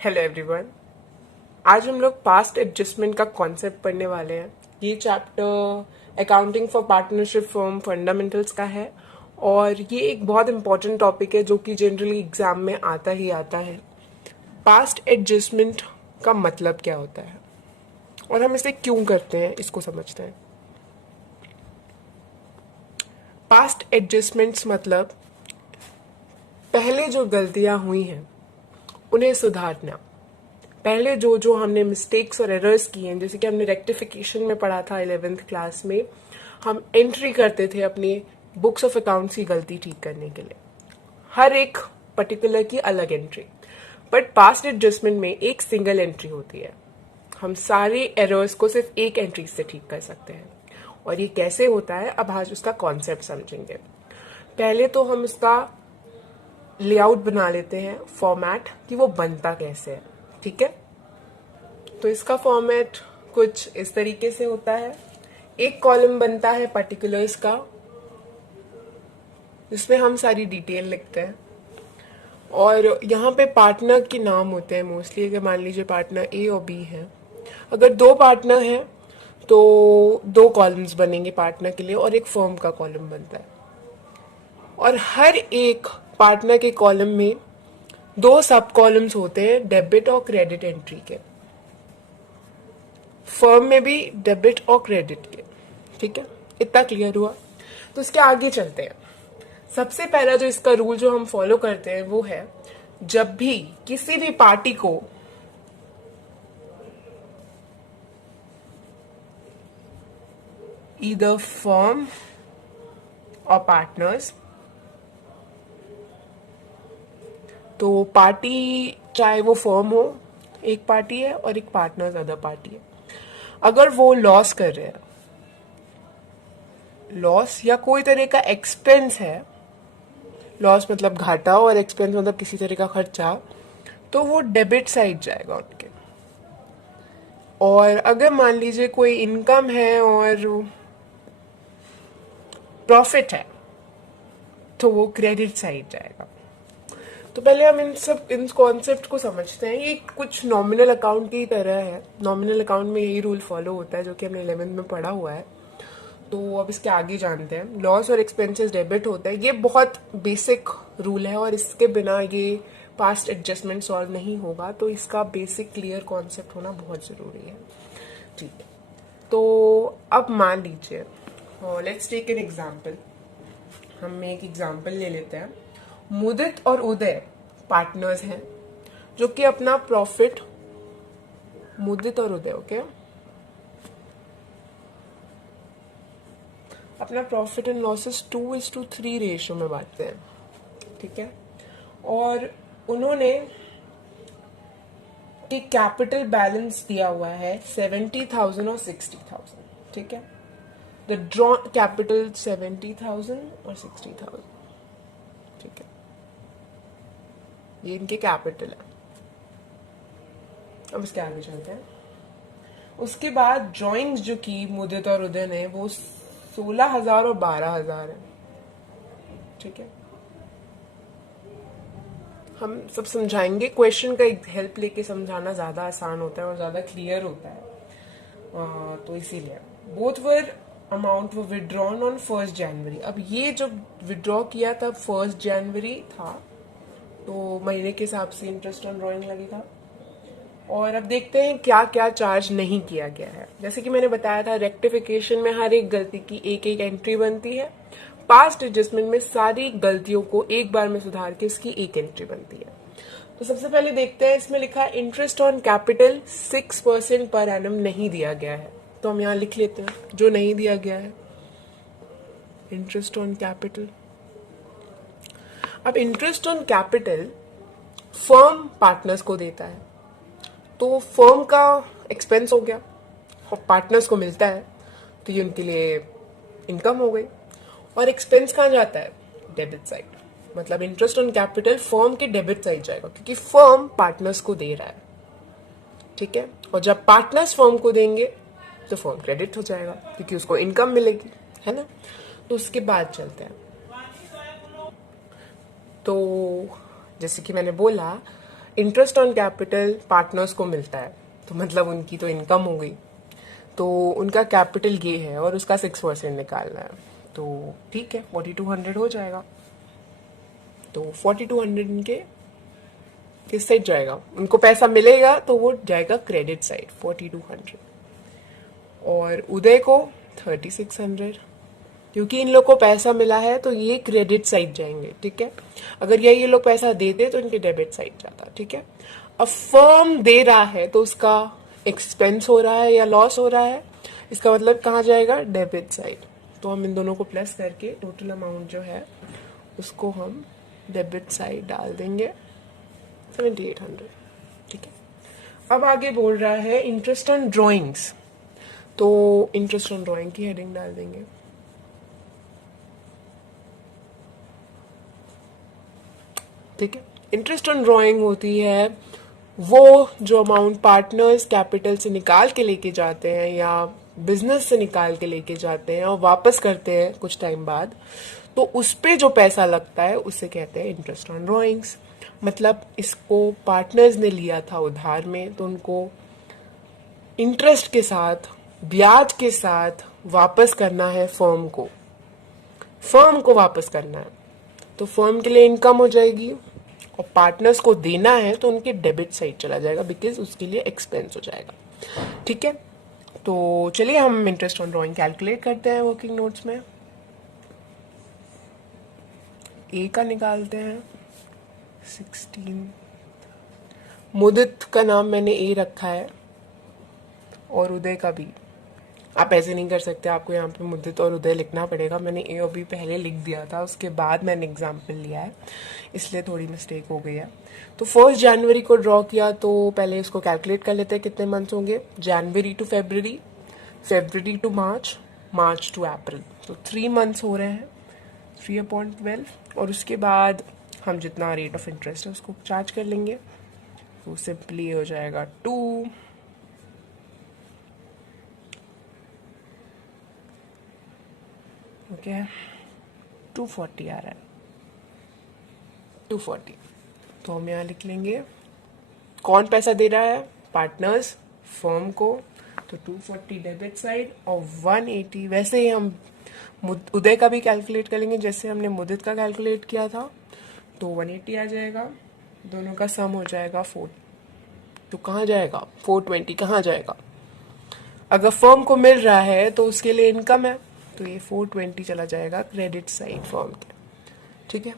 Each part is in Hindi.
Hello everyone. आज हम लोग पास्ट एडजस्टमेंट का कॉन्सेप्ट पढ़ने वाले हैं। ये chapter accounting for partnership firm fundamentals का है और ये एक बहुत इंपॉर्टेंट टॉपिक है जो कि जनरली एग्जाम में आता ही आता है। पास्ट एडजस्टमेंट का मतलब क्या होता है और हम इसे क्यों करते हैं, इसको समझते हैं। पास्ट एडजस्टमेंट्स मतलब पहले जो गलतियां हुई हैं उन्हें सुधारना। पहले जो जो हमने मिस्टेक्स और एरर्स किए हैं, जैसे कि हमने रेक्टिफिकेशन में पढ़ा था 11th क्लास में, हम एंट्री करते थे अपने बुक्स ऑफ अकाउंट्स की गलती ठीक करने के लिए, हर एक पर्टिकुलर की अलग एंट्री। बट पास्ट एडजस्टमेंट में एक सिंगल एंट्री होती है। हम सारे एरर्स को सिर्फ एक एंट्री से ठीक कर सकते हैं। और ये कैसे होता है, अब आज उसका कॉन्सेप्ट समझेंगे। पहले तो हम इसका लेआउट बना लेते हैं, फॉर्मेट, कि वो बनता कैसे है। ठीक है, तो इसका फॉर्मेट कुछ इस तरीके से होता है। एक कॉलम बनता है पर्टिकुलर्स का, जिसमें हम सारी डिटेल लिखते हैं और यहाँ पे पार्टनर के नाम होते हैं मोस्टली। अगर मान लीजिए पार्टनर ए और बी है, अगर दो पार्टनर हैं तो दो कॉलम्स बनेंगे पार्टनर के लिए और एक फर्म का कॉलम बनता है। और हर एक पार्टनर के कॉलम में दो सब कॉलम्स होते हैं डेबिट और क्रेडिट एंट्री के। फर्म में भी डेबिट और क्रेडिट के। ठीक है, इतना क्लियर हुआ। तो इसके आगे चलते हैं। सबसे पहला जो इसका रूल जो हम फॉलो करते हैं वो है, जब भी किसी भी पार्टी को ईदर फर्म और पार्टनर्स, तो पार्टी चाहे वो फर्म हो, एक पार्टी है, और एक पार्टनर्स अदर पार्टी है, अगर वो लॉस कर रहे हैं, लॉस या कोई तरह का एक्सपेंस है, लॉस मतलब घाटा और एक्सपेंस मतलब किसी तरह का खर्चा, तो वो डेबिट साइड जाएगा उनके। और अगर मान लीजिए कोई इनकम है और प्रॉफिट है, तो वो क्रेडिट साइड जाएगा। तो पहले हम इन कॉन्सेप्ट को समझते हैं। ये कुछ नॉमिनल अकाउंट की तरह है। नॉमिनल अकाउंट में यही रूल फॉलो होता है जो कि हमने 11th में पढ़ा हुआ है। तो अब इसके आगे जानते हैं। लॉस और एक्सपेंसेस डेबिट होता है, ये बहुत बेसिक रूल है और इसके बिना ये पास्ट एडजस्टमेंट सॉल्व नहीं होगा। तो इसका बेसिक क्लियर कॉन्सेप्ट होना बहुत ज़रूरी है। ठीक है, तो अब मान लीजिए, लेट्स टेक एन एग्जाम्पल। हम एक एग्जाम्पल ले लेते हैं। मुदित और उदय पार्टनर्स हैं जो कि अपना प्रॉफिट, मुदित और उदय, ओके, अपना प्रॉफिट एंड लॉसेस 2:3 रेशियो में बांटते हैं। ठीक है, और उन्होंने कि कैपिटल बैलेंस दिया हुआ है 70,000 और 60,000। ठीक है, द ड्रॉ कैपिटल 70,000 और 60,000। ठीक है, ये इनके कैपिटल है। अब इसके आगे चलते हैं। उसके बाद ड्राइंग्स जो की मुदित और उदय ने, वो 16,000 और 12,000 है। ठीक है, हम सब समझाएंगे। क्वेश्चन का एक हेल्प लेके समझाना ज्यादा आसान होता है और ज्यादा क्लियर होता है। तो इसीलिए बोथ वर अमाउंट वो विड्रॉन ऑन 1st जनवरी। अब ये जो विड्रॉ किया था 1st जनवरी था, तो महीने के हिसाब से इंटरेस्ट ऑन ड्रॉइंग लगी था। और अब देखते हैं क्या क्या चार्ज नहीं किया गया है। जैसे कि मैंने बताया था, रेक्टिफिकेशन में हर एक गलती की एक एक एंट्री बनती है। पास्ट एडजस्टमेंट में सारी गलतियों को एक बार में सुधार के इसकी एक एंट्री बनती है। तो सबसे पहले देखते हैं, इसमें लिखा है interest on capital 6% per annum नहीं दिया गया है। तो हम यहाँ लिख लेते हैं जो नहीं दिया गया है, इंटरेस्ट ऑन कैपिटल। अब interest on capital firm partners को देता है, तो फर्म का एक्सपेंस हो गया और पार्टनर्स को मिलता है, तो ये उनके लिए इनकम हो गई। और एक्सपेंस कहाँ जाता है, डेबिट साइड। मतलब इंटरेस्ट ऑन कैपिटल फर्म के डेबिट साइड जाएगा क्योंकि फर्म पार्टनर्स को दे रहा है। ठीक है, और जब पार्टनर्स फर्म को देंगे तो फर्म क्रेडिट हो जाएगा क्योंकि उसको इनकम मिलेगी, है ना। तो उसके बाद चलते हैं। तो जैसे कि मैंने बोला, इंटरेस्ट ऑन कैपिटल पार्टनर्स को मिलता है, तो मतलब उनकी तो इनकम हो गई, तो उनका कैपिटल ये है और उसका 6% निकालना है, तो ठीक है 4200 हो जाएगा। तो 4200 इनके किस साइड जाएगा, उनको पैसा मिलेगा तो वो जाएगा क्रेडिट साइड 4200, और उदय को 3600, क्योंकि इन लोग को पैसा मिला है तो ये क्रेडिट साइड जाएंगे, ठीक है। अगर ये लोग पैसा देते तो इनके डेबिट साइड जाता, ठीक है। अब फर्म दे रहा है तो उसका एक्सपेंस हो रहा है या लॉस हो रहा है, इसका मतलब कहाँ जाएगा, डेबिट साइड। तो हम इन दोनों को प्लस करके टोटल अमाउंट जो है उसको हम डेबिट साइड डाल देंगे 7800, ठीक है। अब आगे बोल रहा है इंटरेस्ट ऑन ड्रॉइंग्स, तो इंटरेस्ट ऑन ड्रॉइंग की हेडिंग डाल देंगे। ठीक है, इंटरेस्ट ऑन ड्रॉइंग होती है वो जो अमाउंट पार्टनर्स कैपिटल से निकाल के लेके जाते हैं या बिजनेस से निकाल के लेके जाते हैं और वापस करते हैं कुछ टाइम बाद, तो उस पे जो पैसा लगता है उसे कहते हैं इंटरेस्ट ऑन ड्रॉइंग्स। मतलब इसको पार्टनर्स ने लिया था उधार में, तो उनको इंटरेस्ट के साथ, ब्याज के साथ वापस करना है फर्म को वापस करना है, तो फर्म के लिए इनकम हो जाएगी, और पार्टनर्स को देना है तो उनके डेबिट साइड चला जाएगा, बिकॉज उसके लिए एक्सपेंस हो जाएगा, ठीक है। तो चलिए हम इंटरेस्ट ऑन ड्रॉइंग कैलकुलेट करते हैं वर्किंग नोट्स में। ए का निकालते हैं 16, मुदित का नाम मैंने ए रखा है और उदय का भी। आप ऐसे नहीं कर सकते, आपको यहाँ पे मुद्दित और उदय लिखना पड़ेगा। मैंने ए और बी पहले लिख दिया था, उसके बाद मैंने एग्जाम्पल लिया है, इसलिए थोड़ी मिस्टेक हो गई है। तो 1 जनवरी को ड्रॉ किया, तो पहले इसको कैलकुलेट कर लेते हैं कितने मंथ्स होंगे। जनवरी टू फरवरी, फरवरी टू मार्च, मार्च टू अप्रैल, तो 3 मंथ्स हो रहे हैं 3/12, और उसके बाद हम जितना रेट ऑफ इंटरेस्ट है उसको चार्ज कर लेंगे, तो सिंपली हो जाएगा 2, ओके 240 आ रहा है, 240। तो हम यहाँ लिख लेंगे कौन पैसा दे रहा है, पार्टनर्स फर्म को, तो 240 डेबिट साइड और 180 वैसे ही हम उदय का भी कैलकुलेट कर लेंगे जैसे हमने मुदित का कैलकुलेट किया था, तो 180 आ जाएगा, दोनों का सम हो जाएगा 4, तो कहाँ जाएगा 420, कहाँ जाएगा। अगर फर्म को मिल रहा है तो उसके लिए इनकम है, तो ये 420 चला जाएगा क्रेडिट साइड फर्म के, ठीक है।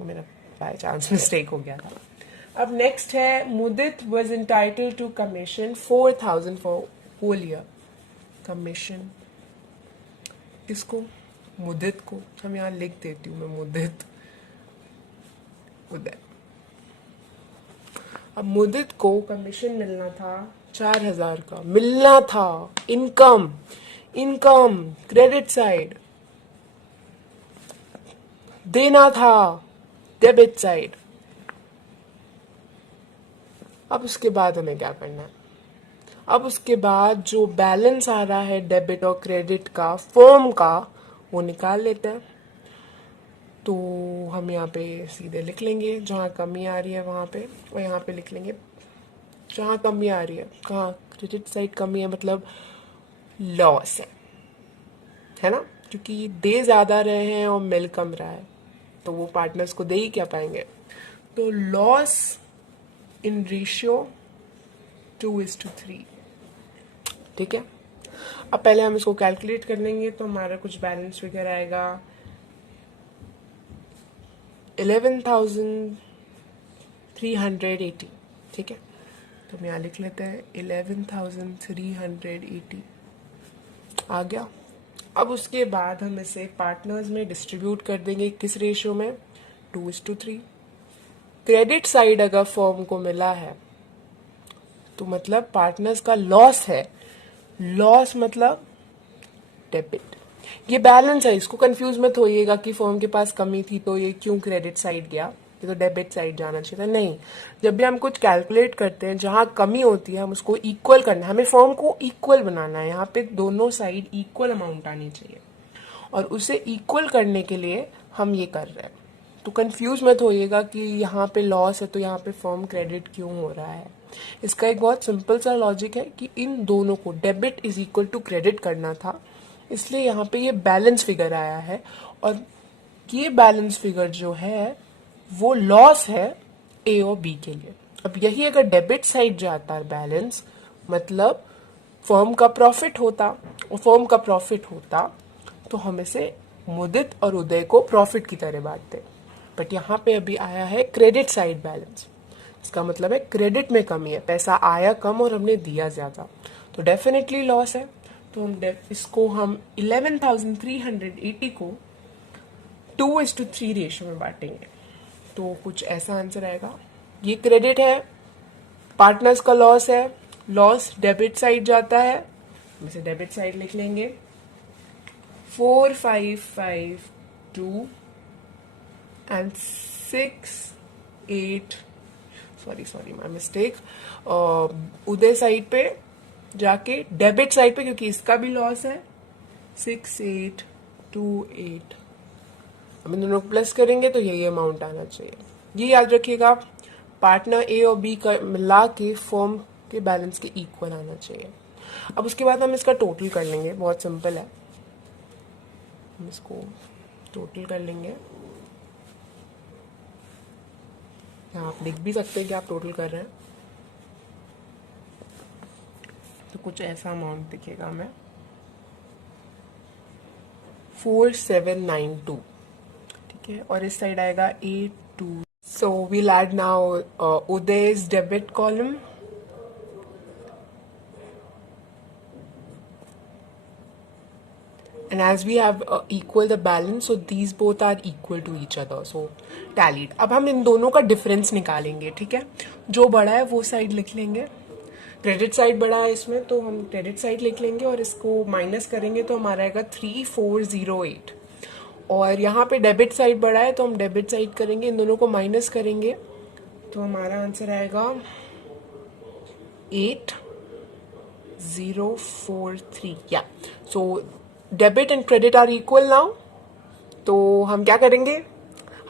मेरा बाय चांस मिस्टेक हो गया था। अब नेक्स्ट है Mudit was entitled to commission 4000 for whole year. Commission किसको, मुदित को, हम यहाँ लिख देती हूँ मैं मुदित उदय। अब मुदित को कमीशन मिलना था 4000 का, मिलना था, इनकम क्रेडिट साइड, देना था डेबिट साइड। अब उसके बाद हमें क्या करना है, अब उसके बाद जो बैलेंस आ रहा है डेबिट और क्रेडिट का फर्म का, वो निकाल लेते हैं। तो हम यहाँ पे सीधे लिख लेंगे जहाँ कमी आ रही है वहाँ पे, और यहाँ पे लिख लेंगे जहाँ कमी आ रही है, कहाँ क्रेडिट साइड कमी है मतलब लॉस है ना, क्योंकि दे ज़्यादा रहे हैं और मिल कम रहा है, तो वो पार्टनर्स को दे ही क्या पाएंगे। तो लॉस इन रेशियो 2:3, ठीक है। अब पहले हम इसको कैलकुलेट कर लेंगे, तो हमारा कुछ बैलेंस फिगर आएगा 11,380, ठीक है। तो हम यहाँ लिख लेते हैं 11,380 आ गया। अब उसके बाद हम इसे पार्टनर्स में डिस्ट्रीब्यूट कर देंगे, किस रेशियो में, 2:3। क्रेडिट साइड अगर फर्म को मिला है तो मतलब पार्टनर्स का लॉस है, लॉस मतलब डेबिट। ये बैलेंस है, इसको कंफ्यूज मत होइएगा कि फर्म के पास कमी थी तो ये क्यों क्रेडिट साइड गया, ये तो डेबिट साइड जाना चाहिए था। नहीं, जब भी हम कुछ कैलकुलेट करते हैं जहां कमी होती है हम उसको इक्वल करना है, हमें फर्म को इक्वल बनाना है, यहाँ पे दोनों साइड इक्वल अमाउंट आनी चाहिए, और उसे इक्वल करने के लिए हम ये कर रहे हैं, तो कंफ्यूज मत होइएगा कि यहाँ पे लॉस है तो यहाँ पे फर्म क्रेडिट क्यों हो रहा है। इसका एक बहुत सिंपल सा लॉजिक है कि इन दोनों को debit is equal to credit करना था, इसलिए यहाँ पे ये बैलेंस फिगर आया है। और ये बैलेंस फिगर जो है वो लॉस है ए और बी के लिए। अब यही अगर डेबिट साइड जाता है बैलेंस, मतलब फर्म का प्रॉफिट होता, और फर्म का प्रॉफिट होता तो हम इसे मुदित और उदय को प्रॉफिट की तरह बांटते। बट यहाँ पे अभी आया है क्रेडिट साइड बैलेंस, इसका मतलब है क्रेडिट में कमी है, पैसा आया कम और हमने दिया ज़्यादा, तो डेफिनेटली लॉस है। तो इसको हम 11,380 को 2:3 रेशियो में बांटेंगे, तो कुछ ऐसा आंसर आएगा। ये क्रेडिट है, पार्टनर्स का लॉस है, लॉस डेबिट साइड जाता है, हम इसे डेबिट साइड लिख लेंगे। 4552 and 68, sorry my mistake, Uday side पे जाके डेबिट साइड पे, क्योंकि इसका भी लॉस है, 6828, हम इन दोनों को प्लस करेंगे तो यही अमाउंट आना चाहिए। ये याद रखिएगा, पार्टनर ए और बी का मिला के फर्म के बैलेंस के इक्वल आना चाहिए। अब उसके बाद हम इसका टोटल कर लेंगे, बहुत सिंपल है, हम इसको टोटल कर लेंगे। यहाँ आप लिख भी सकते हैं कि आप टोटल कर रहे हैं, तो कुछ ऐसा अमाउंट दिखेगा हमें, 4792, ठीक है। और इस साइड आएगा 82। So we'll add now Uday's debit column, and as we have equal the balance, so these both are equal to each other, so tallied। अब हम इन दोनों का डिफरेंस निकालेंगे, ठीक है। जो बड़ा है वो साइड लिख लेंगे, क्रेडिट साइड बड़ा है इसमें तो हम क्रेडिट साइड लिख लेंगे, और इसको माइनस करेंगे तो हमारा आएगा 3408। और यहाँ पे डेबिट साइड बड़ा है तो हम डेबिट साइड करेंगे, इन दोनों को माइनस करेंगे तो हमारा आंसर आएगा 8043। या so debit and credit are equal now, तो हम क्या करेंगे,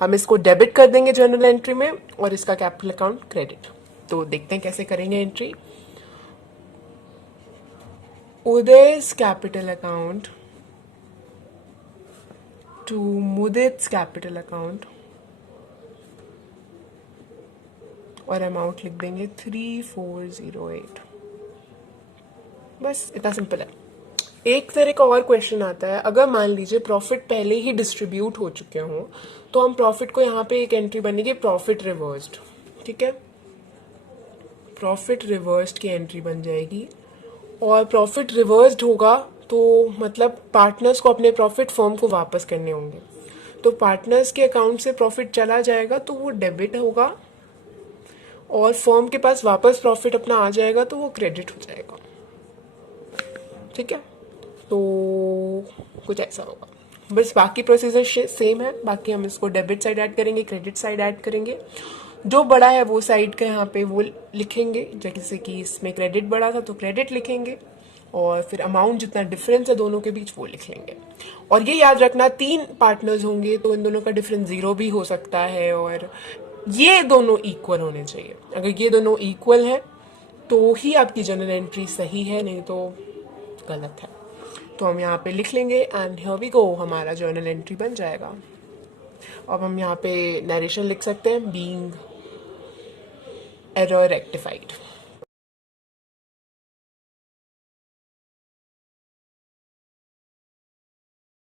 हम इसको डेबिट कर देंगे जर्नल एंट्री में और इसका कैपिटल अकाउंट क्रेडिट। तो देखते हैं कैसे करेंगे entry. Uday's capital account to Mudit's capital account, और अमाउंट लिख देंगे 3408। बस इतना सिंपल है। एक तरह का और क्वेश्चन आता है, अगर मान लीजिए प्रॉफिट पहले ही डिस्ट्रीब्यूट हो चुके हों तो हम प्रॉफिट को यहाँ पे एक एंट्री बनेगी प्रॉफिट रिवर्स्ड, ठीक है। प्रॉफिट रिवर्स्ड की एंट्री बन जाएगी, और प्रॉफिट रिवर्स्ड होगा तो मतलब पार्टनर्स को अपने प्रॉफिट फर्म को वापस करने होंगे, तो पार्टनर्स के अकाउंट से प्रॉफिट चला जाएगा तो वो डेबिट होगा, और फर्म के पास वापस प्रॉफिट अपना आ जाएगा तो वो क्रेडिट हो जाएगा, ठीक है। तो कुछ ऐसा होगा, बस बाकी प्रोसीजर सेम है। बाकी हम इसको डेबिट साइड ऐड करेंगे, क्रेडिट साइड ऐड करेंगे, जो बड़ा है वो साइड का यहाँ पे वो लिखेंगे, जैसे कि इसमें क्रेडिट बड़ा था तो क्रेडिट लिखेंगे, और फिर अमाउंट जितना डिफरेंस है दोनों के बीच वो लिख लेंगे। और ये याद रखना, 3 पार्टनर्स होंगे तो इन दोनों का डिफरेंस 0 भी हो सकता है, और ये दोनों इक्वल होने चाहिए। अगर ये दोनों इक्वल है तो ही आपकी जनरल एंट्री सही है, नहीं तो गलत है। तो हम यहाँ पे लिख लेंगे एंड हियर वी गो, हमारा जर्नल एंट्री बन जाएगा। अब हम यहाँ पे नरेशन लिख सकते हैं, बीइंग एरर रेक्टिफाइड।